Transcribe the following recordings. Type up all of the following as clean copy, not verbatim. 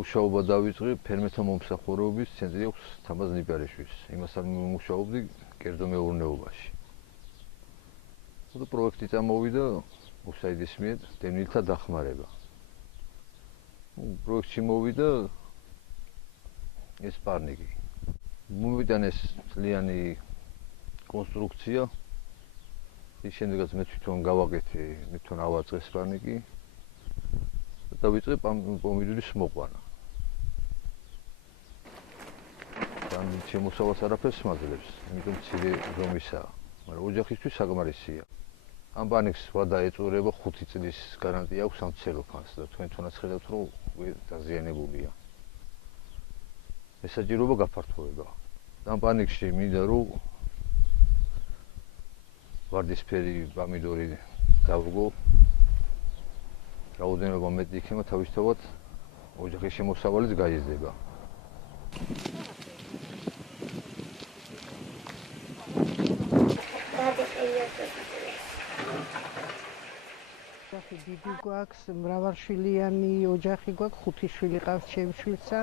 მუშაობა დავიწყე ფერმერთა მომსახურების ცენტრი აქვს თამაზ ნიპარიშვილს. იმასთან მუშაობდი კერძო მეურნეობაში. პროექტი წამოვიდა უსაიდის მიერ დევნილთა დახმარება. პროექტში მოვიდა ეს პარნიკი. მომიტანეს ძალიან კონსტრუქცია. ის შემდეგაც მე თვითონ გავაკეთე, მე თვითონ ავაწყე ეს პარნიკი. დავიწყე პომიდორის მოყვანა. თან შემოსავალს არაფერს მაძლევს, იმიტომ მცირე ზომისაა, მაგრამ ოჯახისთვის საკმარისია. ამ პარნიკს ვადა ეწურება 5 წლის გარანტია აქვს ამ ცელოფანს და თქვენ თვითონაც ხედავთ, რომ დაზიანებულია. ესაჭიროება გაფართოება. ამ პარნიკში მინდა რომ ვარდისფერი პომიდორი დავგო. რაოდენობა მეტი იქნება, თავისთავად ოჯახის შემოსავალიც გაიზრდება. ოჯახი დიდი გვაქვს, მრავალშვილიანი ოჯახი გვაქვს, 5 შვილი ყავს ჩემს შვილსა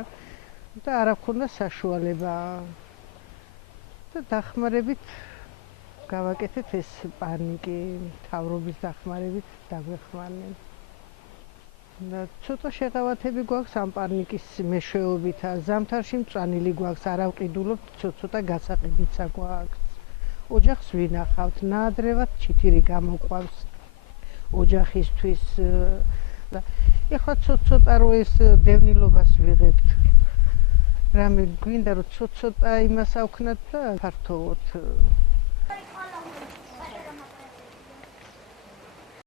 და არ აქვს საშუალება. და დახმარებით გავაკეთეთ ეს პარნიკი, მთავრობის დახმარებით დაგვეხმარნენ. და ცოტა შეღავათები გვაქვს ამ პარნიკის მეშვეობით, ზამთარში მწვანილი გვაქვს, არავყიდულობთ, ცოტა გასაყიდიცა გვაქვს. ოჯახს ვინახავთ, ნაადრევად ჩითირი გამოყვავს ოჯახისთვის. ეხლა ცოტა რო ეს დევნილობას ვიღებთ. რამე გვინდა რომ ცოტა იმას ავქნათ და ფართოვოთ.